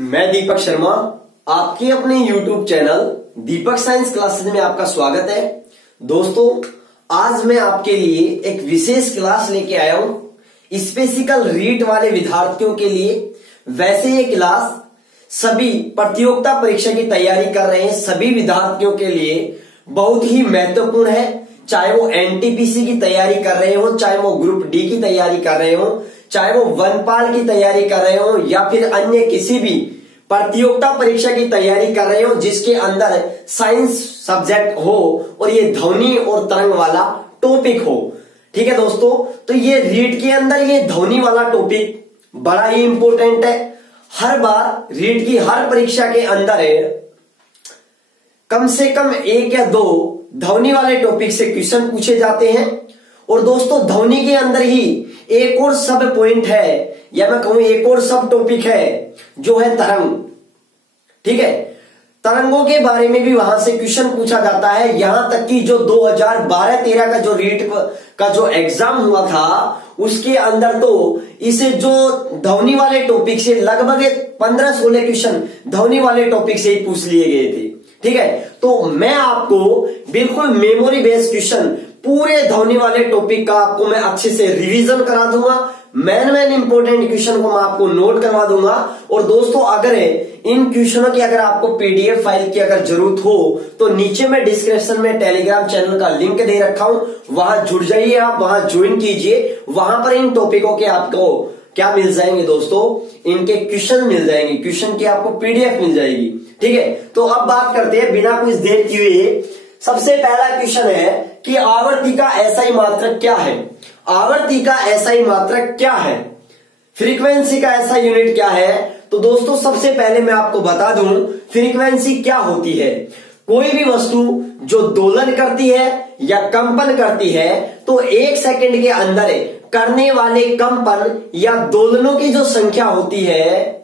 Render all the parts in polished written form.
मैं दीपक शर्मा, आपके अपने YouTube चैनल दीपक साइंस क्लासेस में आपका स्वागत है। दोस्तों, आज मैं आपके लिए एक विशेष क्लास लेके आया हूं स्पेसिकल रीट वाले विद्यार्थियों के लिए। वैसे ये क्लास सभी प्रतियोगिता परीक्षा की तैयारी कर रहे हैं सभी विद्यार्थियों के लिए बहुत ही महत्वपूर्ण है। चाहे वो एनटीपीसी की तैयारी कर रहे हो, चाहे वो ग्रुप डी की तैयारी कर रहे हो, चाहे वो वनपाल की तैयारी कर रहे हो या फिर अन्य किसी भी प्रतियोगिता परीक्षा की तैयारी कर रहे हो जिसके अंदर साइंस सब्जेक्ट हो और ये ध्वनि और तरंग वाला टॉपिक हो। ठीक है दोस्तों, तो ये रीट के अंदर ये ध्वनि वाला टॉपिक बड़ा ही इंपॉर्टेंट है। हर बार रीट की हर परीक्षा के अंदर कम से कम एक या दो ध्वनि वाले टॉपिक से क्वेश्चन पूछे जाते हैं। और दोस्तों, ध्वनि के अंदर ही एक और सब पॉइंट है या मैं कहूं एक और सब टॉपिक है जो है तरंग। ठीक है, तरंगों के बारे में भी वहां से क्वेश्चन पूछा जाता है। यहां तक कि जो 2012-13 का जो रीट का जो एग्जाम हुआ था उसके अंदर तो इसे जो ध्वनि वाले टॉपिक से लगभग 15-16 क्वेश्चन ध्वनि वाले टॉपिक से ही पूछ लिए गए थे। ठीक है, तो मैं आपको बिल्कुल मेमोरी बेस्ड क्वेश्चन पूरे ध्वनि वाले टॉपिक का आपको मैं अच्छे से रिवीजन करा दूंगा। मैन इंपॉर्टेंट क्वेश्चन को मैं आपको नोट करवा दूंगा। और दोस्तों, अगर इन क्वेश्चनों की अगर आपको पीडीएफ फाइल की अगर जरूरत हो तो नीचे मैं डिस्क्रिप्शन में टेलीग्राम चैनल का लिंक दे रखा हूं, वहां जुड़ जाइए, आप वहां ज्वाइन कीजिए। वहां पर इन टॉपिकों के आपको क्या मिल जाएंगे दोस्तों, इनके क्वेश्चन मिल जाएंगे, क्वेश्चन की आपको पीडीएफ मिल जाएगी। ठीक है, तो अब बात करते हैं बिना कुछ देर किए। सबसे पहला क्वेश्चन है कि आवर्ती का एसआई मात्रक क्या है। आवर्ती का एसआई मात्रक क्या है, फ्रीक्वेंसी का एसआई यूनिट क्या है। तो दोस्तों, सबसे पहले मैं आपको बता दूं फ्रीक्वेंसी क्या होती है। कोई भी वस्तु जो दोलन करती है या कंपन करती है तो 1 सेकंड के अंदर करने वाले कंपन या दोलनों की जो संख्या होती है,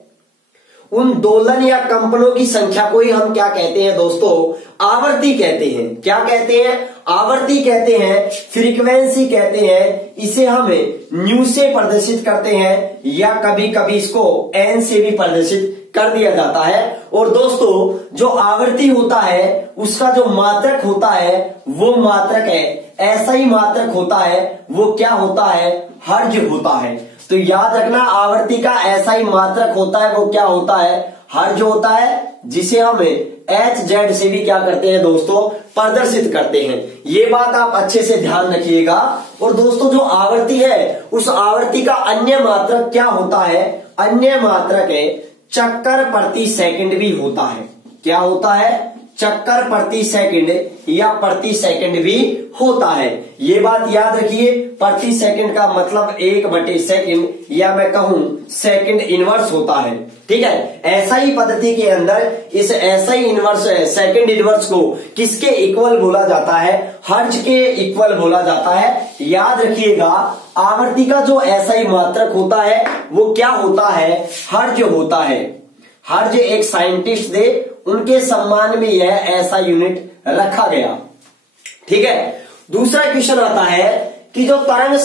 उन दोलन या कंपनों की संख्या को ही हम क्या कहते हैं दोस्तों, आवर्ती कहते हैं। क्या कहते हैं? आवर्ती कहते हैं, फ्रीक्वेंसी कहते हैं। इसे हम न्यू से प्रदर्शित करते हैं या कभी कभी इसको एन से भी प्रदर्शित कर दिया जाता है। और दोस्तों, जो आवर्ती होता है उसका जो मात्रक होता है वो मात्रक है, ऐसा ही मात्रक होता है, वो क्या होता है, हर्ज होता है। तो याद रखना, आवर्ती का ऐसा ही मात्रक होता है, वो क्या होता है, हर्ज होता है, जिसे हम HZ से भी क्या करते हैं दोस्तों, प्रदर्शित करते हैं। ये बात आप अच्छे से ध्यान रखिएगा। और दोस्तों, जो आवर्ती है उस आवर्ती का अन्य मात्रक क्या होता है, अन्य मात्रक है चक्कर प्रति सेकंड भी होता है। क्या होता है? चक्कर प्रति सेकंड या प्रति सेकंड भी होता है। ये बात याद रखिए, प्रति सेकंड का मतलब 1/सेकंड या मैं कहूं सेकंड इनवर्स होता है। ठीक है, ऐसा ही पद्धति के अंदर इस ऐसा ही इनवर्स सेकंड इनवर्स को किसके इक्वल बोला जाता है, हर्ज के इक्वल बोला जाता है। याद रखिएगा, आवर्ती का जो ऐसा ही मात्रक होता है वो क्या होता है, हर्ज होता है। हर्ज एक साइंटिस्ट थे, उनके सम्मान में यह ऐसा यूनिट रखा गया। ठीक है, दूसरा क्वेश्चन आता है कि जो तरंग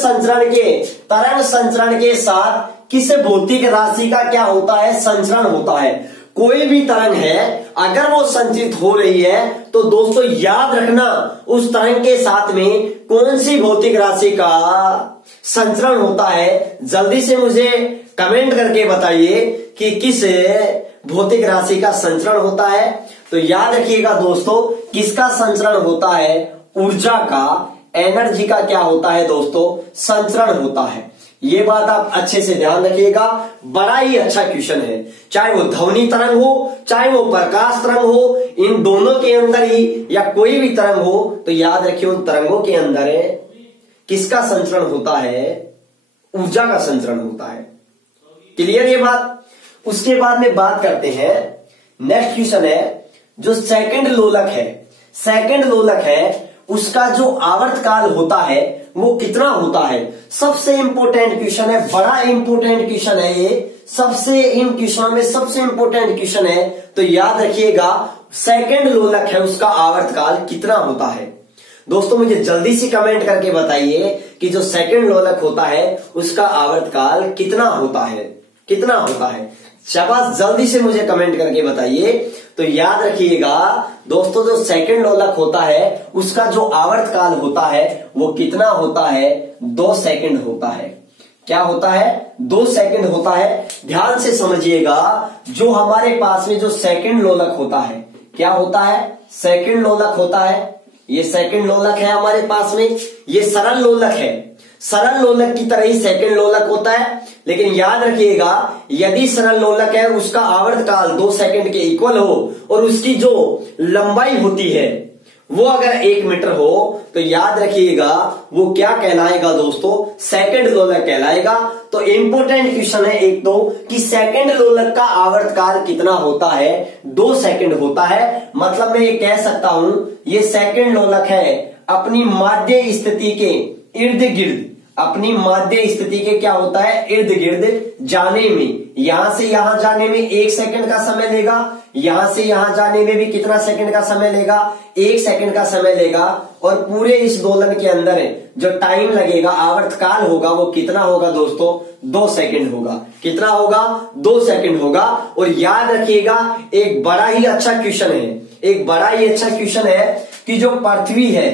संचरण के साथ किस भौतिक राशि का क्या होता है, संचरण होता है। कोई भी तरंग है अगर वो संचित हो रही है तो दोस्तों याद रखना उस तरंग के साथ में कौन सी भौतिक राशि का संचरण होता है। जल्दी से मुझे कमेंट करके बताइए कि किस भौतिक राशि का संचरण होता है। तो याद रखिएगा दोस्तों, किसका संचरण होता है, ऊर्जा का, एनर्जी का क्या होता है दोस्तों, संचरण होता है। ये बात आप अच्छे से ध्यान रखिएगा, बड़ा ही अच्छा क्वेश्चन है। चाहे वो ध्वनि तरंग हो, चाहे वो प्रकाश तरंग हो, इन दोनों के अंदर ही या कोई भी तरंग हो तो याद रखिए उन तरंगों के अंदर किसका संचरण होता है, ऊर्जा का संचरण होता है। क्लियर ये बात? उसके बाद में बात करते हैं, नेक्स्ट क्वेश्चन है जो सेकंड लोलक है। सेकंड लोलक है उसका जो आवर्तकाल होता है वो कितना होता है। सबसे इंपॉर्टेंट क्वेश्चन है, बड़ा इंपॉर्टेंट क्वेश्चन है ये, सबसे इन क्वेश्चनों में सबसे इंपॉर्टेंट क्वेश्चन है। तो याद रखिएगा, सेकंड लोलक है उसका आवर्तकाल कितना होता है। दोस्तों, मुझे जल्दी से कमेंट करके बताइए कि जो सेकंड लोलक होता है उसका आवर्तकाल कितना होता है, कितना होता है। शाबाश, जल्दी से मुझे कमेंट करके बताइए। तो याद रखिएगा दोस्तों, जो सेकंड लोलक होता है उसका जो आवर्त काल होता है वो कितना होता है? 2 सेकंड होता है। क्या होता है? 2 सेकंड होता है। ध्यान से समझिएगा, जो हमारे पास में जो सेकंड लोलक होता है, क्या होता है? सेकंड लोलक होता है। ये सेकंड लोलक है हमारे पास में, ये सरल लोलक है। सरल लोलक की तरह ही सेकंड लोलक होता है, लेकिन याद रखिएगा यदि सरल लोलक है उसका आवर्त काल 2 सेकंड के इक्वल हो और उसकी जो लंबाई होती है वो अगर 1 मीटर हो तो याद रखिएगा वो क्या कहलाएगा दोस्तों? सेकंड लोलक कहलाएगा। तो इंपॉर्टेंट क्वेश्चन है एक तो कि सेकंड लोलक का आवर्त काल कितना होता है? 2 सेकंड होता है। मतलब मैं ये कह सकता हूं ये सेकंड लोलक है अपनी माध्य स्थिति के इर्द गिर्द, अपनी माध्य स्थिति के क्या होता है? इर्द गिर्द जाने में, यहां से यहां जाने में 1 सेकंड का समय लेगा, यहां से यहां जाने में भी कितना सेकंड का समय लेगा? 1 सेकंड का समय लेगा। और पूरे इस दोलन के अंदर जो टाइम लगेगा, आवर्त काल होगा, वो कितना होगा दोस्तों? 2 सेकंड होगा। कितना होगा? 2 सेकंड होगा। और याद रखिएगा एक बड़ा ही अच्छा क्वेश्चन है, एक बड़ा ही अच्छा क्वेश्चन है कि जो पृथ्वी है,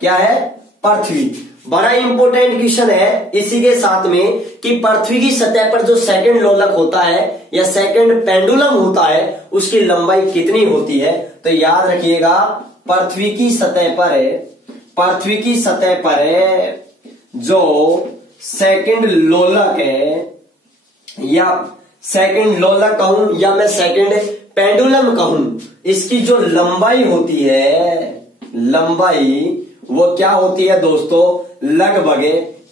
क्या है? पृथ्वी बड़ा इंपॉर्टेंट क्वेश्चन है इसी के साथ में कि पृथ्वी की सतह पर जो सेकंड लोलक होता है या सेकंड पेंडुलम होता है उसकी लंबाई कितनी होती है? तो याद रखिएगा पृथ्वी की सतह पर है, पृथ्वी की सतह पर है जो सेकंड लोलक है, या सेकंड लोलक कहूं या मैं सेकंड पेंडुलम कहूं, इसकी जो लंबाई होती है, लंबाई वो क्या होती है दोस्तों? लगभग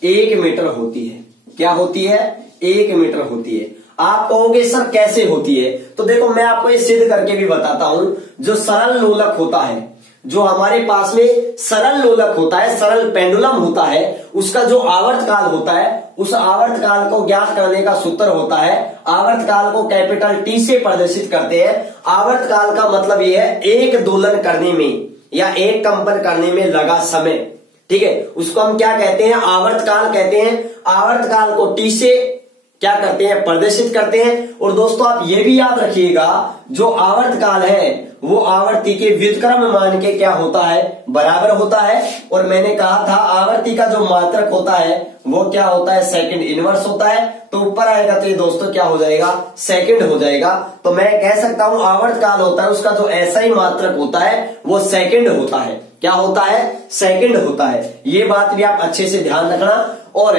1 मीटर होती है। क्या होती है? 1 मीटर होती है। आप कहोगे सर कैसे होती है? तो देखो मैं आपको ये सिद्ध करके भी बताता हूं। जो सरल लोलक होता है, जो हमारे पास में सरल लोलक होता है, सरल पेंडुलम होता है, उसका जो आवर्त काल होता है, उस आवर्त काल को ज्ञात करने का सूत्र होता है, आवर्त काल को कैपिटल टी से प्रदर्शित करते हैं। आवर्त काल का मतलब यह है एक दोलन करने में या एक कंपन करने में लगा समय, ठीक है, उसको हम क्या कहते हैं? आवर्त काल कहते हैं। आवर्त काल को टी से क्या करते हैं? प्रदर्शित करते हैं। और दोस्तों आप ये भी याद रखिएगा जो आवर्त काल है वो आवर्ती के व्युत्क्रम मान के क्या होता है? बराबर होता है। और मैंने कहा था आवर्ती का जो मात्रक होता है वो क्या होता है? सेकंड इनवर्स होता है। तो ऊपर आएगा तो ये दोस्तों क्या हो जाएगा? सेकंड हो जाएगा। तो मैं कह सकता हूं आवर्त काल होता है उसका जो ऐसा ही मात्रक होता है वो सेकंड होता है। क्या होता है? सेकंड होता है। ये बात भी आप अच्छे से ध्यान रखना। और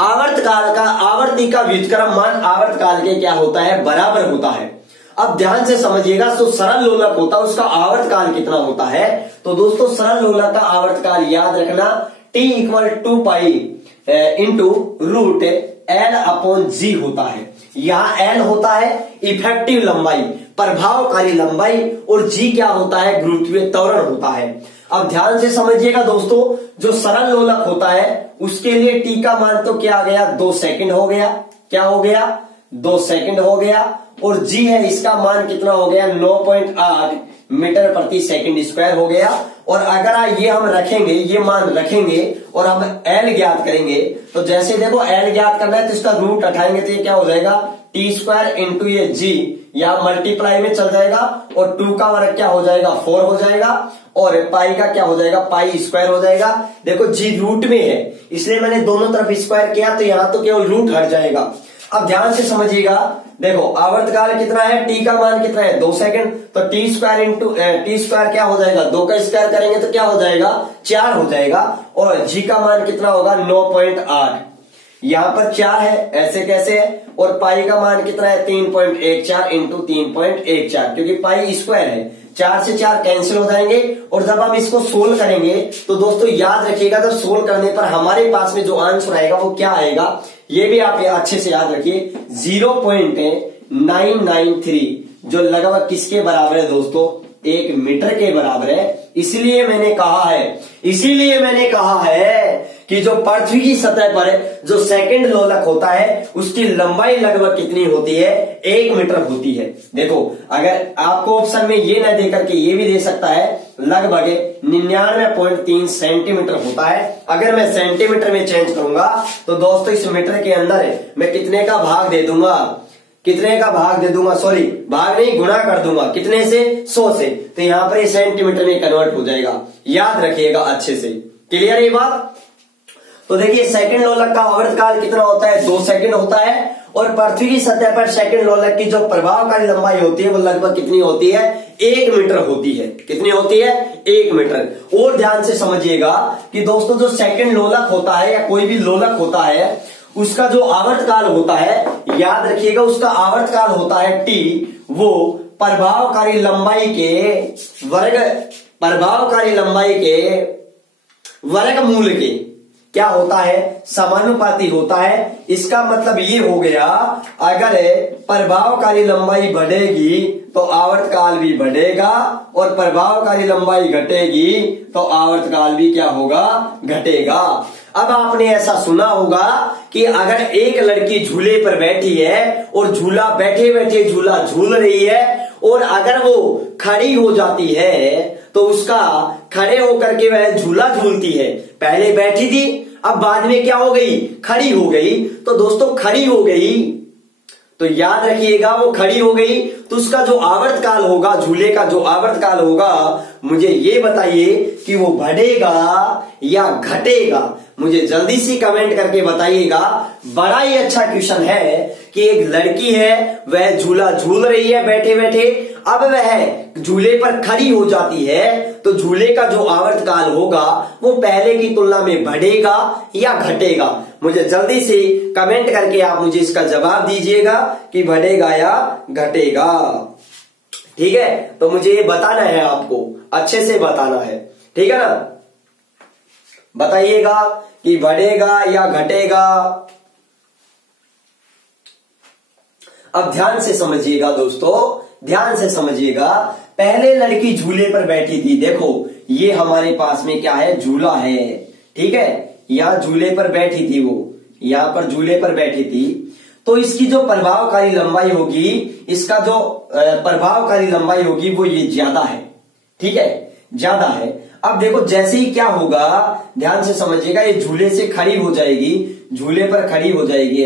आवर्त काल का, आवर्ती का व्युत्क्रम मान आवर्त काल के क्या होता है? बराबर होता है। अब ध्यान से समझिएगा, तो सरल लोलक होता है उसका आवर्त काल कितना होता है? तो दोस्तों सरल लोलक का आवर्त काल याद रखना T = 2π इंटू रूट L/G होता है। यहां L होता है इफेक्टिव लंबाई, प्रभावकारी लंबाई, और G क्या होता है? गुरुत्वीय त्वरण होता है। अब ध्यान से समझिएगा दोस्तों, जो सरल लोलक होता है उसके लिए T का मान तो क्या आ गया? 2 सेकंड हो गया। क्या हो गया? 2 सेकंड हो गया। और G है इसका मान कितना हो गया? 9.8 मीटर प्रति सेकंड स्क्वायर हो गया। और अगर ये हम रखेंगे, ये मान रखेंगे और हम L ज्ञात करेंगे, तो जैसे देखो L ज्ञात करना है तो इसका रूट उठाएंगे तो ये क्या हो जाएगा? T² इंटू ये G, या मल्टीप्लाई में चल जाएगा। और 2 का वर्ग क्या हो जाएगा? 4 हो जाएगा। और पाई का क्या हो जाएगा? पाई स्क्वायर हो जाएगा। देखो G रूट में है इसलिए मैंने दोनों तरफ स्क्वायर किया, तो यहां तो केवल रूट हट जाएगा। अब ध्यान से समझिएगा, देखो आवर्त काल कितना है? T का मान कितना है? 2 सेकंड। तो T² इंटू T² क्या हो जाएगा? 2 का स्क्वायर करेंगे तो क्या हो जाएगा? 4 हो जाएगा। और G का मान कितना होगा? 9.8। यहां पर 4 है, ऐसे कैसे है? और पाई का मान कितना है? 3.14 इंटू 3.14, क्योंकि पाई स्क्वायर है। 4 से 4 कैंसिल हो जाएंगे। और जब हम इसको सोल्व करेंगे तो दोस्तों याद रखिएगा, जब सोल्व करने पर हमारे पास में जो आंसर आएगा वो क्या आएगा? ये भी आप अच्छे से याद रखिए, 0.993, जो लगभग किसके बराबर है दोस्तों? 1 मीटर के बराबर है। इसीलिए मैंने कहा है कि जो पृथ्वी की सतह पर जो सेकंड लोलक होता है उसकी लंबाई लगभग कितनी होती है? 1 मीटर होती है। देखो अगर आपको ऑप्शन में ये न दे करके ये भी दे सकता है, लगभग 99.3 सेंटीमीटर होता है। अगर मैं सेंटीमीटर में चेंज करूंगा तो दोस्तों इस मीटर के अंदर मैं कितने का भाग दे दूंगा? कितने का भाग दे दूंगा, सॉरी भाग नहीं गुणा कर दूंगा, कितने से, 100 से, तो यहां पर ये सेंटीमीटर में कन्वर्ट हो जाएगा। याद रखिएगा अच्छे से। क्लियर ये बात। तो देखिए सेकंड लोलक का आवर्तकाल कितना होता है, 2 सेकंड होता है। और पृथ्वी की सतह पर सेकंड लोलक की जो प्रभावकारी लंबाई होती है वो लगभग कितनी होती है, 1 मीटर होती है। कितनी होती है, 1 मीटर। और ध्यान से समझिएगा कि दोस्तों जो सेकंड लोलक होता है या कोई भी लोलक होता है उसका जो आवर्तकाल होता है, याद रखिएगा उसका आवर्तकाल होता है T, वो प्रभावकारी लंबाई के वर्गमूल के क्या होता है, समानुपाती होता है। इसका मतलब ये हो गया, अगर प्रभावकारी लंबाई बढ़ेगी तो आवर्तकाल भी बढ़ेगा और प्रभावकारी लंबाई घटेगी तो आवर्तकाल भी क्या होगा, घटेगा। अब आपने ऐसा सुना होगा कि अगर एक लड़की झूले पर बैठी है और झूला बैठे बैठे झूला झूल रही है और अगर वो खड़ी हो जाती है तो उसका खड़े होकर के वह झूला झूलती है। पहले बैठी थी, अब बाद में क्या हो गई, खड़ी हो गई। तो दोस्तों खड़ी हो गई तो याद रखिएगा वो खड़ी हो गई तो उसका जो आवर्तकाल होगा, झूले का जो आवर्तकाल होगा, मुझे ये बताइए कि वो बढ़ेगा या घटेगा। मुझे जल्दी से कमेंट करके बताइएगा। बड़ा ही अच्छा क्वेश्चन है कि एक लड़की है वह झूला झूल रही है बैठे बैठे, अब वह झूले पर खड़ी हो जाती है तो झूले का जो आवर्तकाल होगा वो पहले की तुलना में बढ़ेगा या घटेगा। मुझे जल्दी से कमेंट करके आप मुझे इसका जवाब दीजिएगा कि बढ़ेगा या घटेगा। ठीक है, तो मुझे ये बताना है, आपको अच्छे से बताना है। ठीक है ना, बताइएगा कि बढ़ेगा या घटेगा। अब ध्यान से समझिएगा दोस्तों, ध्यान से समझिएगा। पहले लड़की झूले पर बैठी थी, देखो ये हमारे पास में क्या है, झूला है। ठीक है, यहां झूले पर बैठी थी, वो यहां पर झूले पर बैठी थी। तो इसकी जो प्रभावकारी लंबाई होगी, इसका जो प्रभावकारी लंबाई होगी वो ये ज्यादा है। ठीक है, ज्यादा है। अब देखो जैसे ही क्या होगा, ध्यान से समझिएगा, ये झूले से खड़ी हो जाएगी, झूले पर खड़ी हो जाएगी,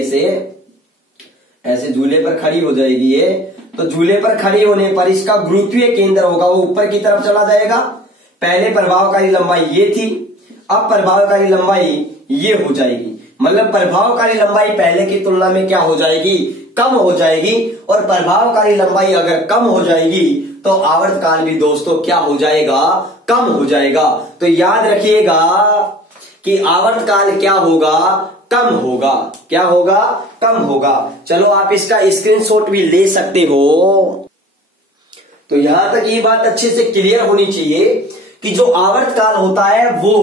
ऐसे झूले पर खड़ी हो जाएगी ये। तो झूले पर खड़ी होने पर इसका गुरुत्वीय केंद्र होगा वो ऊपर की तरफ चला जाएगा। पहले प्रभावकारी लंबाई ये थी, अब प्रभावकारी लंबाई ये हो जाएगी। मतलब प्रभावकारी लंबाई पहले की तुलना में क्या हो जाएगी, कम हो जाएगी। और प्रभावकारी लंबाई अगर कम हो जाएगी तो आवर्तकाल भी दोस्तों क्या हो जाएगा, कम हो जाएगा। तो याद रखिएगा कि आवर्तकाल क्या होगा, कम होगा। क्या होगा, कम होगा। चलो आप इसका स्क्रीनशॉट भी ले सकते हो। तो यहां तक ये बात अच्छे से क्लियर होनी चाहिए कि जो आवर्तकाल होता है वो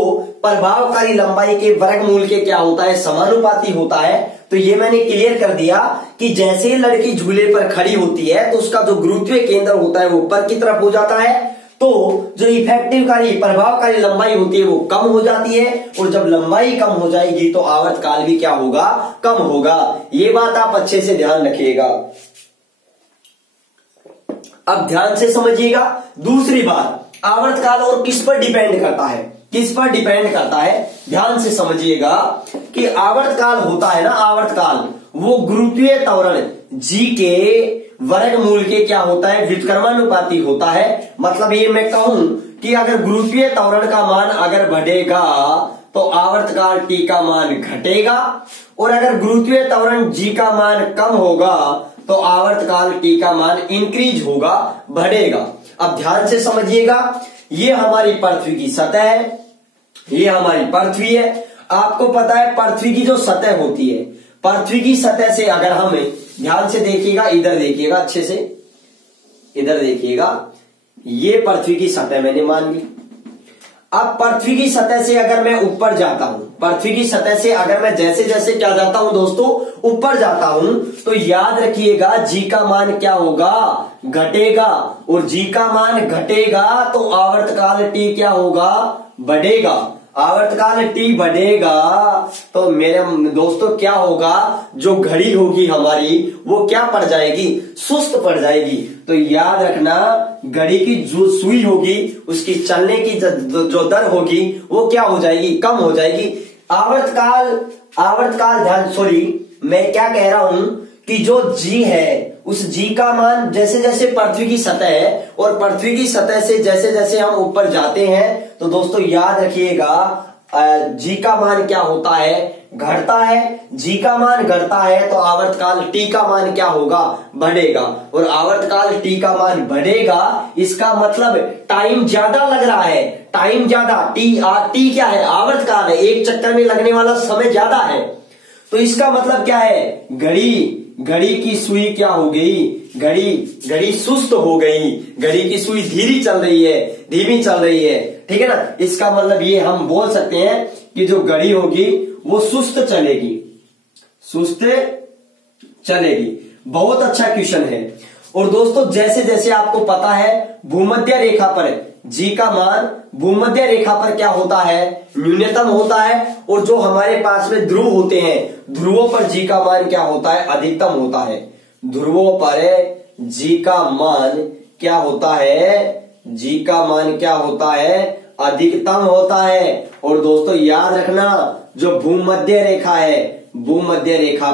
प्रभावकारी लंबाई के वर्गमूल के क्या होता है, समानुपाती होता है। तो ये मैंने क्लियर कर दिया कि जैसे लड़की झूले पर खड़ी होती है तो उसका जो गुरुत्वीय केंद्र होता है वो ऊपर की तरफ हो जाता है, तो जो इफेक्टिवकारी प्रभावकारी लंबाई होती है वो कम हो जाती है। और जब लंबाई कम हो जाएगी तो आवर्तकाल भी क्या होगा, कम होगा। ये बात आप अच्छे से ध्यान रखिएगा। अब ध्यान से समझिएगा दूसरी बात, आवर्तकाल और किस पर डिपेंड करता है, किस पर डिपेंड करता है। ध्यान से समझिएगा कि आवर्तकाल होता है ना, आवर्तकाल वो गुरुत्वीय त्वरण जी के वर्गमूल के क्या होता है, व्युत्क्रमानुपाती होता है। मतलब ये मैं कहूं कि अगर गुरुत्वीय त्वरण का मान अगर बढ़ेगा तो आवर्तकाल टी का मान घटेगा, और अगर गुरुत्वीय त्वरण जी का मान कम होगा तो आवर्तकाल टी का मान इंक्रीज होगा, बढ़ेगा। अब ध्यान से समझिएगा, ये हमारी पृथ्वी की सतह है, ये हमारी पृथ्वी है। आपको पता है पृथ्वी की जो सतह होती है, पृथ्वी की सतह से अगर हमें, ध्यान से देखिएगा, इधर देखिएगा अच्छे से, इधर देखिएगा, ये पृथ्वी की सतह मैंने मान ली। अब पृथ्वी की सतह से अगर मैं ऊपर जाता हूं, पृथ्वी की सतह से अगर मैं जैसे जैसे क्या जाता हूं दोस्तों, ऊपर जाता हूं, तो याद रखिएगा जी का मान क्या होगा, घटेगा। और जी का मान घटेगा तो आवर्तकाल टी क्या होगा, बढ़ेगा। आवर्तकाल टी बढ़ेगा तो मेरे दोस्तों क्या होगा, जो घड़ी होगी हमारी वो क्या पड़ जाएगी, सुस्त पड़ जाएगी। तो याद रखना, घड़ी की जो सुई होगी उसकी चलने की जो दर होगी वो क्या हो जाएगी, कम हो जाएगी। आवर्तकाल ध्यान, सॉरी मैं क्या कह रहा हूं कि जो जी है उस जी का मान जैसे जैसे पृथ्वी की सतह है और पृथ्वी की सतह से जैसे जैसे हम ऊपर जाते हैं तो दोस्तों याद रखिएगा जी का मान क्या होता है, घटता है। जी का मान घटता है तो आवर्तकाल टी का मान क्या होगा, बढ़ेगा। और आवर्तकाल टी का मान बढ़ेगा, इसका मतलब टाइम ज्यादा लग रहा है, टाइम ज्यादा, टी क्या है, आवर्तकाल है, एक चक्कर में लगने वाला समय ज्यादा है। तो इसका मतलब क्या है, घड़ी की सुई क्या हो गई, घड़ी सुस्त हो गई, घड़ी की सुई धीमी चल रही है, ठीक है ना। इसका मतलब ये हम बोल सकते हैं कि जो घड़ी होगी वो सुस्त चलेगी। बहुत अच्छा क्वेश्चन है। और दोस्तों जैसे जैसे आपको पता है भूमध्य रेखा पर जी का मान भूमध्य रेखा पर क्या होता है, न्यूनतम होता है। और जो हमारे पास में ध्रुव होते हैं, ध्रुवों पर जी का मान क्या होता है, अधिकतम होता है। ध्रुवों पर जी का मान क्या होता है, जी का मान क्या होता है, अधिकतम होता है। और दोस्तों याद रखना जो भूमध्य रेखा है, भूमध्य रेखा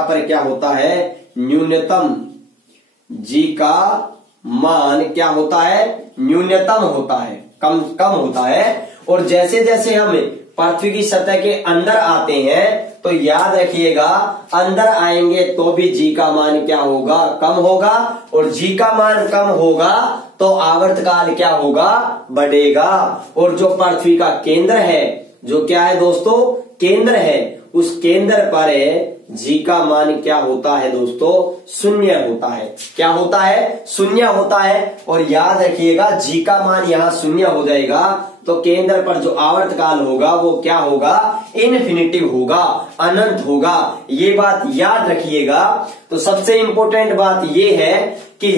पर क्या होता है, न्यूनतम जी का मान क्या होता है, न्यूनतम होता है, कम होता है। और जैसे जैसे हम पृथ्वी की सतह के अंदर आते हैं तो याद रखिएगा अंदर आएंगे तो भी जी का मान क्या होगा, कम होगा। और जी का मान कम होगा तो आवर्तकाल क्या होगा, बढ़ेगा। और जो पृथ्वी का केंद्र है, जो क्या है दोस्तों, केंद्र है, उस केंद्र पर जी का मान क्या होता है दोस्तों, शून्य होता है। क्या होता है, शून्य होता है। और याद रखिएगा जी का मान यहां शून्य हो जाएगा तो केंद्र पर जो आवर्तकाल होगा वो क्या होगा, इनफिनिटिव होगा, अनंत होगा। ये बात याद रखिएगा। तो सबसे इंपॉर्टेंट बात ये है कि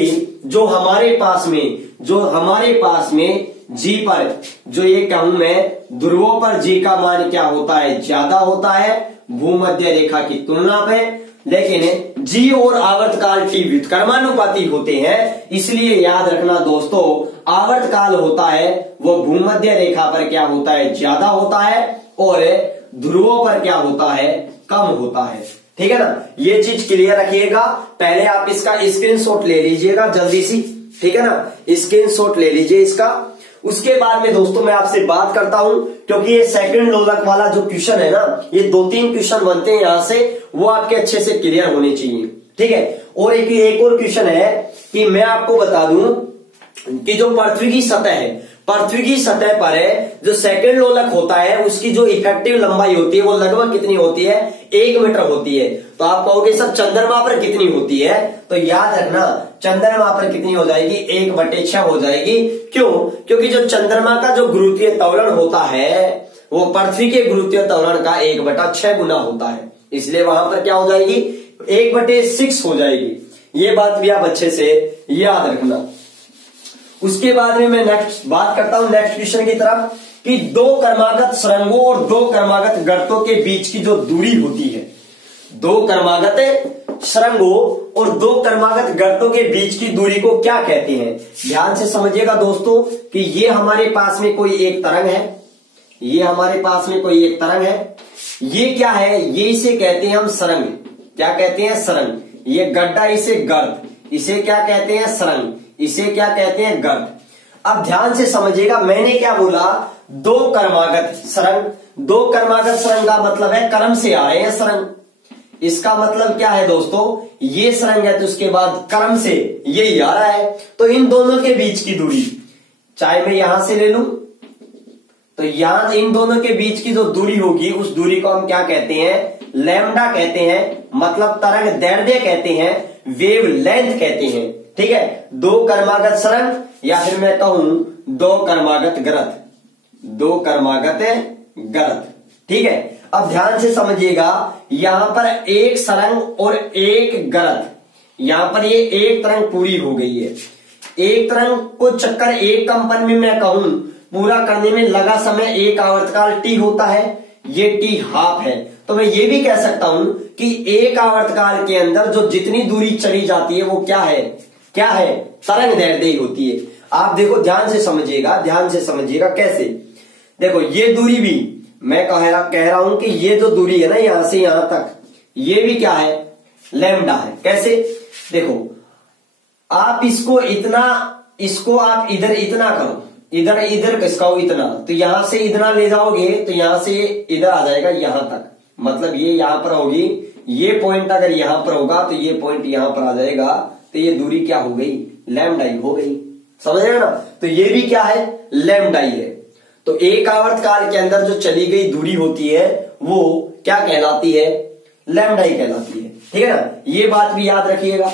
जो हमारे पास में जी पर, जो ये कहूं मैं, ध्रुवों पर जी का मान क्या होता है, ज्यादा होता है भूमध्य रेखा की तुलना में। लेकिन जी और आवर्तकाल टी व्युत्क्रमानुपाती होते हैं, इसलिए याद रखना दोस्तों आवर्तकाल होता है वो भूमध्य रेखा पर क्या होता है, ज्यादा होता है। और ध्रुवों पर क्या होता है, कम होता है। ठीक है ना, ये चीज क्लियर रखिएगा। पहले आप इसका स्क्रीनशॉट ले लीजिएगा जल्दी सी, ठीक है ना, स्क्रीनशॉट ले लीजिए इसका। उसके बाद में दोस्तों मैं आपसे बात करता हूं, क्योंकि ये सेकंड लोलक वाला जो क्वेश्चन है ना, ये 2-3 क्वेश्चन बनते हैं यहां से, वो आपके अच्छे से क्लियर होने चाहिए। ठीक है, और एक और क्वेश्चन है कि मैं आपको बता दूं कि जो पृथ्वी की सतह है, पृथ्वी की सतह पर जो सेकंड लोलक होता है उसकी जो इफेक्टिव लंबाई होती है वो लगभग कितनी होती है, 1 मीटर होती है। तो आप कहोगे सब चंद्रमा पर कितनी होती है, तो याद रखना चंद्रमा पर कितनी हो जाएगी, 1/6 हो जाएगी। क्यों, क्योंकि जो चंद्रमा का जो गुरुत्वीय त्वरण होता है वो पृथ्वी के गुरुत्वीय त्वरण का 1/6 गुना होता है, इसलिए वहां पर क्या हो जाएगी, 1/6 हो जाएगी। ये बात भी आप अच्छे से याद रखना। उसके बाद में मैं नेक्स्ट बात करता हूं नेक्स्ट क्वेश्चन की तरफ, कि 2 क्रमागत सुरंगों और 2 क्रमागत गर्तों के बीच की जो दूरी होती है, 2 क्रमागत सुरंगों और 2 क्रमागत गर्तों के बीच की दूरी को क्या कहते हैं। ध्यान से समझिएगा दोस्तों कि ये हमारे पास में कोई एक तरंग है, ये हमारे पास में कोई एक तरंग है, ये क्या है, ये इसे कहते हैं हम सरंग। क्या कहते हैं, सरंग। ये गड्ढा इसे गर्त, इसे क्या कहते हैं, सरंग, इसे क्या कहते हैं, गर्त। अब ध्यान से समझिएगा, मैंने क्या बोला, 2 क्रमागत सरंग। 2 क्रमागत सरंग का मतलब है क्रम से आ रहे हैं सरंग। इसका मतलब क्या है दोस्तों, ये सरंग है तो उसके बाद क्रम से ये आ रहा है, तो इन दोनों के बीच की दूरी, चाहे मैं यहां से ले लूं तो यहां इन दोनों के बीच की जो दूरी होगी उस दूरी को हम क्या कहते हैं, लैम्डा कहते हैं, मतलब तरंग दैर्ध्य कहते हैं, वेव लेंथ कहते हैं। ठीक है, 2 क्रमागत सरंग या फिर मैं कहूं 2 क्रमागत गर्त, 2 क्रमागत गर्त। ठीक है, अब ध्यान से समझिएगा, यहां पर एक सरंग और एक गर्त, यहां पर ये एक तरंग पूरी हो गई है। एक तरंग को चक्कर एक कंपन में मैं कहूं पूरा करने में लगा समय एक आवर्तकाल टी होता है, ये टी हाफ है। तो मैं ये भी कह सकता हूं कि एक आवर्तकाल के अंदर जो जितनी दूरी चली जाती है वो क्या है, क्या है, तरंग दैर्ध्य होती है। आप देखो ध्यान से समझिएगा, ध्यान से समझिएगा कैसे। देखो ये दूरी भी मैं कह रहा हूं कि ये जो दूरी है ना, यहां से यहां तक, ये भी क्या है, लैम्डा है। कैसे, देखो आप इसको आप इधर इतना करो, इधर किसका इतना, तो यहां से इतना ले जाओगे तो यहां से इधर आ जाएगा यहां तक, मतलब ये यहां पर होगी, ये पॉइंट अगर यहां पर होगा तो ये पॉइंट यहां पर आ जाएगा, तो ये दूरी क्या हो गई, लैम्डा ही हो गई। समझ रहे ना, तो ये भी क्या है, लैम्डा ही है। तो एक आवर्त काल के अंदर जो चली गई दूरी होती है वो क्या कहलाती है, लैम्डा ही कहलाती है। ठीक है ना, ये बात भी याद रखिएगा।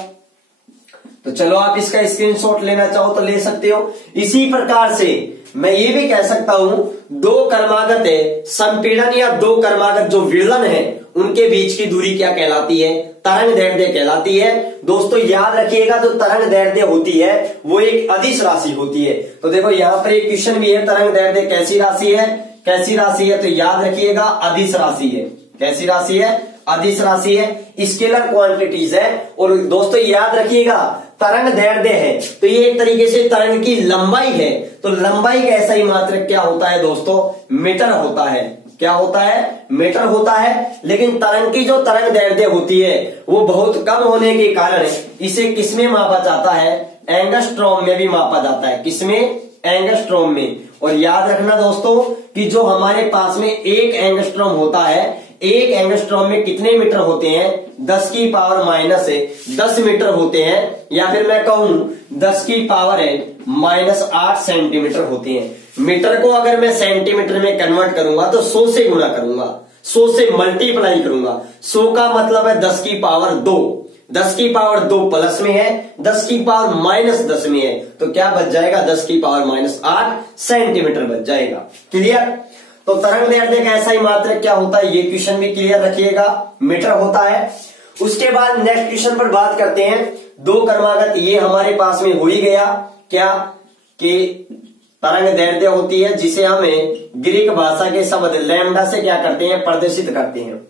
तो चलो आप इसका स्क्रीनशॉट लेना चाहो तो ले सकते हो। इसी प्रकार से मैं ये भी कह सकता हूं, दो कर्मागत संपीड़न या दो कर्मागत जो विलयन है उनके बीच की दूरी क्या कहलाती है, तरंग दैर्ध्य कहलाती है। दोस्तों याद रखिएगा, जो तरंग दैर्ध्य होती है वो एक अदिश राशि होती है। तो देखो यहां पर एक क्वेश्चन भी है, तरंग दैर्ध्य कैसी राशि है, कैसी राशि है, तो याद रखिएगा अदिश राशि है। कैसी राशि है, अदिश राशि है, स्केलर क्वांटिटीज है। और दोस्तों याद रखिएगा, तरंग दैर्ध्य है तो ये एक तरीके से तरंग की लंबाई है। तो लंबाई का ऐसा ही मात्रक क्या होता है दोस्तों, मीटर होता है। क्या होता है, मीटर होता है। लेकिन तरंग की जो तरंग दैर्ध्य होती है वो बहुत कम होने के कारण इसे किसमें मापा जाता है, एंगस्ट्रॉम में भी मापा जाता है। किसमें, एंगस्ट्रॉम में। और याद रखना दोस्तों कि जो हमारे पास में एक एंगस्ट्रॉम होता है, एक एंगस्ट्रॉम में कितने मीटर होते हैं, 10 की पावर माइनस 10 मीटर होते हैं, या फिर मैं कहूं 10 की पावर -8 सेंटीमीटर होते हैं। मीटर को अगर मैं सेंटीमीटर में कन्वर्ट करूंगा तो 100 से गुणा करूंगा, 100 से मल्टीप्लाई करूंगा। 100 का मतलब है 10 की पावर 2, 10 की पावर 2 प्लस में है, 10 की पावर -10 में है, तो क्या बच जाएगा, 10 की पावर -8 सेंटीमीटर बच जाएगा। क्लियर। तो तरंग दैर्ध्य का ऐसा ही मात्रक क्या होता है, ये क्वेश्चन भी क्लियर रखिएगा, मीटर होता है। उसके बाद नेक्स्ट क्वेश्चन पर बात करते हैं। दो कर्मागत, ये हमारे पास में हो ही गया क्या कि तरंग दैर्ध्य होती है जिसे हमें ग्रीक भाषा के शब्द लैम्डा से क्या करते हैं, प्रदर्शित करते हैं।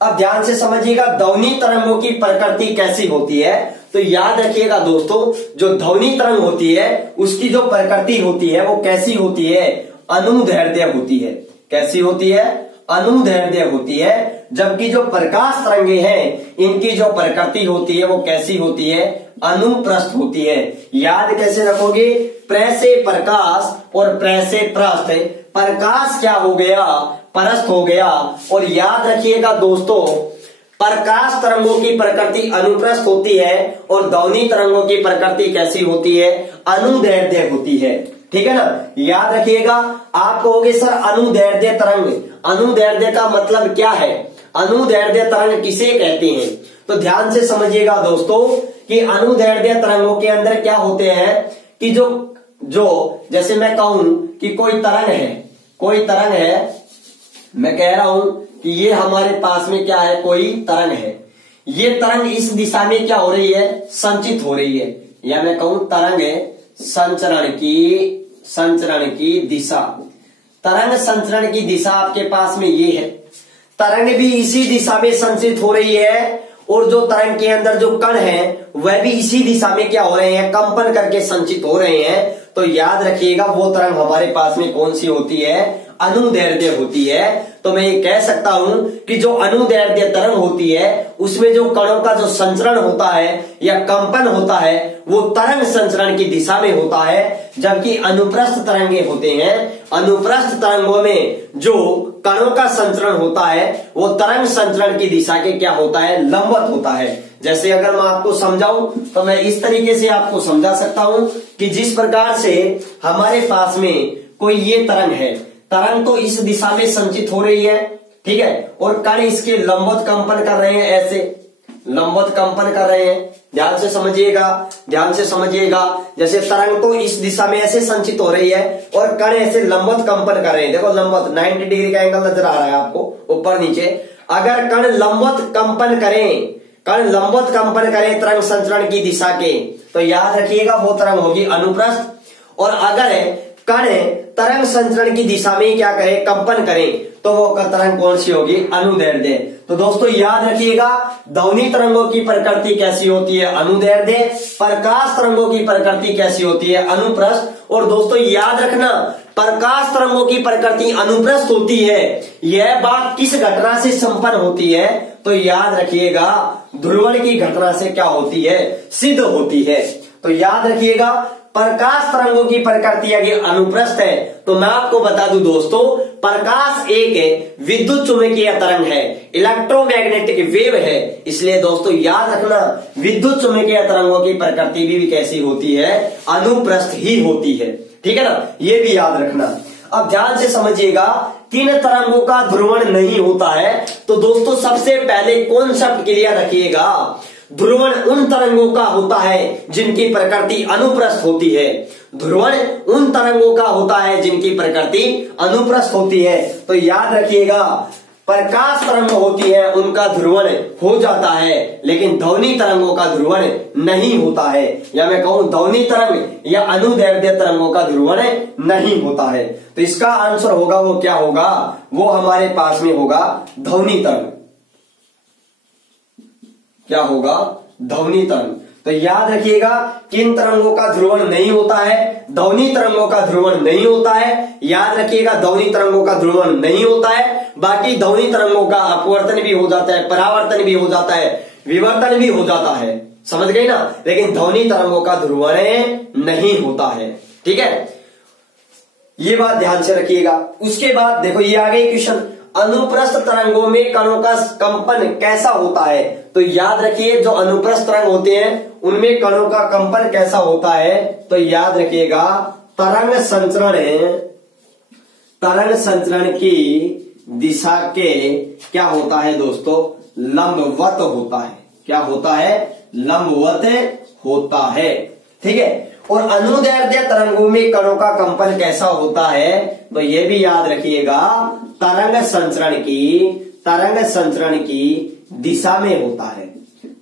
अब ध्यान से समझिएगा, ध्वनि तरंगों की प्रकृति कैसी होती है। तो याद रखिएगा दोस्तों, जो ध्वनि तरंग होती है उसकी जो प्रकृति होती है वो कैसी होती है, अनुदैर्ध्य होती है। कैसी होती है, अनुदैर्ध्य होती है। जबकि जो प्रकाश तरंगे हैं इनकी जो प्रकृति होती है वो कैसी होती है, अनुप्रस्थ होती है। याद कैसे रखोगे, प्र से प्रकाश और प्र से प्रस्थ। प्रकाश क्या हो गया, परस्थ हो गया। और याद रखिएगा दोस्तों, प्रकाश तरंगों की प्रकृति अनुप्रस्थ होती है और ध्वनि तरंगों की प्रकृति कैसी होती है, अनुदैर्ध्य होती है। ठीक है ना, याद रखिएगा। आप कहोगे सर अनुदैर्ध्य तरंग, अनुदैर्ध्य का मतलब क्या है, अनुदैर्ध्य तरंग किसे कहते हैं। तो ध्यान से समझिएगा दोस्तों कि अनुदैर्ध्य तरंगों के अंदर क्या होते हैं कि जो जैसे मैं कहूं कि कोई तरंग है, मैं कह रहा हूं कि ये हमारे पास में क्या है, कोई तरंग है। ये तरंग इस दिशा में क्या हो रही है, संचित हो रही है, या मैं कहूं तरंग संचरण की दिशा। तरंग संचरण की दिशा आपके पास में ये है, तरंग भी इसी दिशा में संचित हो रही है और जो तरंग के अंदर जो कण है वह भी इसी दिशा में क्या हो रहे हैं, कंपन करके संचित हो रहे हैं। तो याद रखिएगा वो तरंग हमारे पास में कौन सी होती है, अनुदैर्ध्य होती है। तो मैं ये कह सकता हूं कि जो अनुदैर्ध्य तरंग होती है उसमें जो कणों का जो संचरण होता है या कंपन होता है वो तरंग संचरण की दिशा में होता है। जबकि अनुप्रस्थ तरंगे होते हैं, अनुप्रस्थ तरंगों में जो कणों का संचरण होता है वो तरंग संचरण की दिशा के क्या होता है, लंबवत होता है। जैसे अगर मैं आपको समझाऊं तो मैं इस तरीके से आपको समझा सकता हूं कि जिस प्रकार से हमारे पास में कोई ये तरंग है, तरंग तो इस दिशा में संचित हो रही है, ठीक है, और कण इसके लंबवत कंपन कर रहे हैं, ऐसे लंबवत कंपन कर रहे हैं। ध्यान से समझिएगा, जैसे तरंग तो इस दिशा में ऐसे संचित हो रही है और कण ऐसे लंबवत कंपन कर रहे हैं। देखो लंबवत 90 डिग्री का एंगल नजर आ रहा है आपको ऊपर नीचे। अगर कण लंबवत कंपन करें तरंग संचरण की दिशा के, तो याद रखिएगा वो तरंग होगी अनुप्रस्थ। और अगर कण तरंग संचरण की दिशा में क्या करें, कंपन करें, तो वो तरंग कौन सी होगी, अनुदैर्ध्य। तो दोस्तों याद रखिएगा ध्वनि तरंगों की प्रकृति कैसी होती है, अनुदैर्ध्य। प्रकाश तरंगों की प्रकृति कैसी होती है, अनुप्रस्थ। और दोस्तों याद रखना प्रकाश तरंगों की प्रकृति अनुप्रस्थ होती है। यह बात किस घटना से संपन्न होती है? तो याद रखिएगा ध्रुवण की घटना से क्या होती है? सिद्ध होती है। तो याद रखिएगा प्रकाश तरंगों की प्रकृति अगर अनुप्रस्थ है तो मैं आपको बता दूं दोस्तों, प्रकाश एक विद्युत चुंबकीय तरंग है, इलेक्ट्रोमैग्नेटिक वेव है। इसलिए दोस्तों याद रखना विद्युत चुंबकीय तरंगों की प्रकृति भी कैसी होती है? अनुप्रस्थ ही होती है। ठीक है ना, ये भी याद रखना। अब ध्यान से समझिएगा किन तरंगों का ध्रुवण नहीं होता है। तो दोस्तों सबसे पहले कॉन्सेप्ट क्लियर रखिएगा, ध्रुवण उन तरंगों का होता है जिनकी प्रकृति अनुप्रस्थ होती है। ध्रुवण उन तरंगों का होता है जिनकी प्रकृति अनुप्रस्थ होती है। तो याद रखिएगा प्रकाश तरंग होती है उनका ध्रुवण हो जाता है, लेकिन ध्वनि तरंगों का ध्रुवण नहीं होता है। या मैं कहूं ध्वनि तरंग या अनुदैर्ध्य तरंगों का ध्रुवण नहीं होता है। तो इसका आंसर होगा वो क्या होगा? वो हमारे पास में होगा ध्वनि तरंग। क्या होगा? ध्वनि तरंग। तो याद रखिएगा किन तरंगों का ध्रुवण नहीं होता है? ध्वनि तरंगों का ध्रुवण नहीं होता है। याद रखिएगा ध्वनि तरंगों का ध्रुवण नहीं होता है। बाकी ध्वनि तरंगों का अपवर्तन भी हो जाता है, परावर्तन भी हो जाता है, विवर्तन भी हो जाता है, समझ गए ना। लेकिन ध्वनि तरंगों का ध्रुवण नहीं होता है। ठीक है, ये बात ध्यान से रखिएगा। उसके बाद देखो ये आगे क्वेश्चन, अनुप्रस्थ तरंगों में कणों का कंपन कैसा होता है? तो याद रखिए जो अनुप्रस्थ तरंग होते हैं उनमें कणों का कंपन कैसा होता है? तो याद रखिएगा तरंग संचरण की दिशा के क्या होता है दोस्तों? लंबवत होता है। क्या होता है? लंबवत होता है। ठीक है, और अनुदैर्ध्य तरंगों में कणों का कंपन कैसा होता है? तो ये भी याद रखिएगा तरंग संचरण की दिशा में होता है।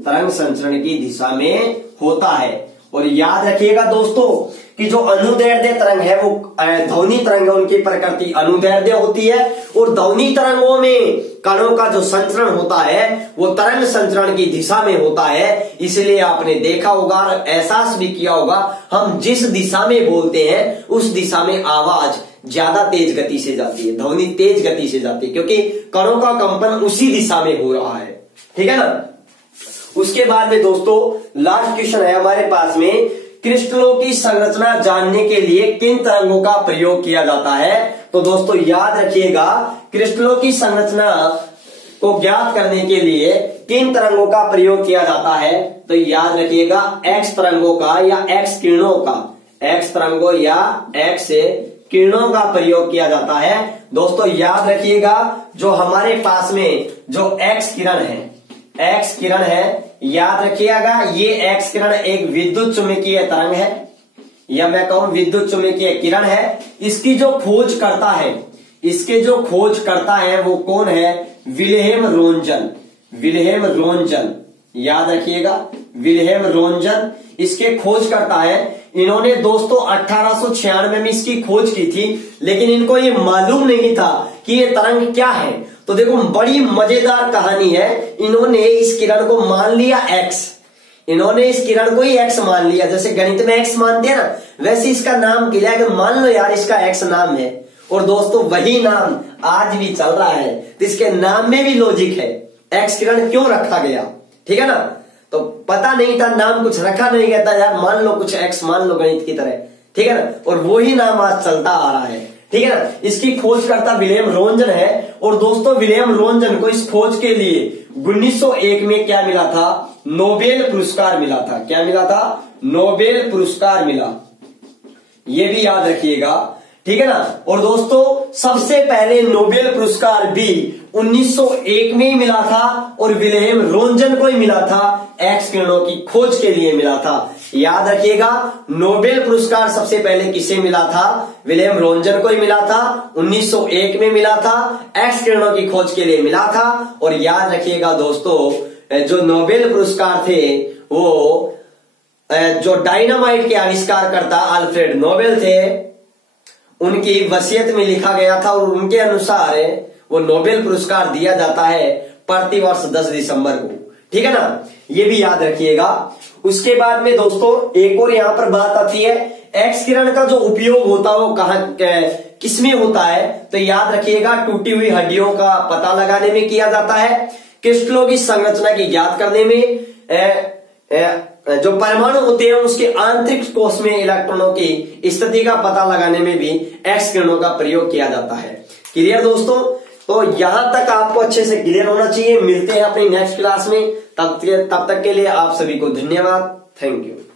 तरंग संचरण की दिशा में होता है। और याद रखिएगा दोस्तों कि जो अनुदैर्ध्य तरंग है वो ध्वनि तरंग है, उनकी प्रकृति अनुदैर्ध्य होती है। और ध्वनि तरंगों में कणों का जो संचरण होता है वो तरंग संचरण की दिशा में होता है। इसलिए आपने देखा होगा, एहसास भी किया होगा, हम जिस दिशा में बोलते हैं उस दिशा में आवाज ज्यादा तेज गति से जाती है, ध्वनि तेज गति से जाती है, क्योंकि कणों का कंपन उसी दिशा में हो रहा है। ठीक है ना। उसके बाद में दोस्तों लास्ट क्वेश्चन है हमारे पास में, क्रिस्टलों की संरचना जानने के लिए किन तरंगों का प्रयोग किया जाता है? तो दोस्तों याद रखिएगा क्रिस्टलों की संरचना को ज्ञात करने के लिए किन तरंगों का प्रयोग किया जाता है? तो याद रखिएगा एक्स तरंगों का या एक्स किरणों का, एक्स तरंगों या एक्स किरणों का प्रयोग किया जाता है। दोस्तों याद रखिएगा जो हमारे पास में जो एक्स किरण है, याद रखिएगा ये एक्स किरण एक विद्युत चुंबकीय तरंग है, या मैं कहूं विद्युत चुंबकीय किरण है। इसकी जो खोज करता है वो कौन है? Wilhelm Röntgen. याद रखिएगा विल्हेम रोंजन इसके खोज करता है। इन्होंने दोस्तों 1896 में इसकी खोज की थी, लेकिन इनको ये मालूम नहीं था कि ये तरंग क्या है। तो देखो बड़ी मजेदार कहानी है, इन्होंने इस किरण को मान लिया एक्स, इन्होंने इस किरण को ही एक्स मान लिया, जैसे गणित में एक्स मानते हैं ना, वैसे इसका नाम किया कि मान लो यार इसका एक्स नाम है। और दोस्तों वही नाम आज भी चल रहा है, तो इसके नाम में भी लॉजिक है, एक्स किरण क्यों रखा गया। ठीक है ना, तो पता नहीं था, नाम कुछ रखा नहीं गया था यार, मान लो कुछ एक्स मान लो गणित की तरह। ठीक है ना, और वही नाम आज चलता आ रहा है। ठीक है ना, इसकी खोजकर्ता विल्हेम रोंजन है। और दोस्तों विल्हेम रोंजन को इस खोज के लिए 1901 में क्या मिला था? नोबेल पुरस्कार मिला था। क्या मिला था? नोबेल पुरस्कार मिला, ये भी याद रखिएगा। ठीक है ना। और दोस्तों सबसे पहले नोबेल पुरस्कार भी 1901 में ही मिला था और विल्हेम रोंजन को ही मिला था, एक्स किरणों की खोज के लिए मिला था। याद रखिएगा नोबेल पुरस्कार सबसे पहले किसे मिला था? विल्हेम रोंजन को ही मिला था, 1901 में मिला था, एक्स किरणों की खोज के लिए मिला था। और याद रखिएगा दोस्तों जो नोबेल पुरस्कार थे वो जो डायनामाइट के आविष्कारकर्ता अल्फ्रेड नोबेल थे उनकी वसीयत में लिखा गया था और उनके अनुसार वो नोबेल पुरस्कार दिया जाता है प्रतिवर्ष 10 दिसंबर को। ठीक है ना, ये भी याद रखिएगा। उसके बाद में दोस्तों एक और यहां पर बात आती है, एक्स किरण का जो उपयोग होता है वो कहां किसमें होता है, तो याद रखिएगा टूटी हुई हड्डियों का पता लगाने में किया जाता है, क्रिस्टलों की संरचना की ज्ञात करने में, जो परमाणु होते हैं उसके आंतरिक कोश में इलेक्ट्रॉनों की स्थिति का पता लगाने में भी एक्स किरणों का प्रयोग किया जाता है। क्लियर दोस्तों, तो यहां तक आपको अच्छे से क्लियर होना चाहिए। मिलते हैं अपनी नेक्स्ट क्लास में, तब तक के लिए आप सभी को धन्यवाद। Thank you.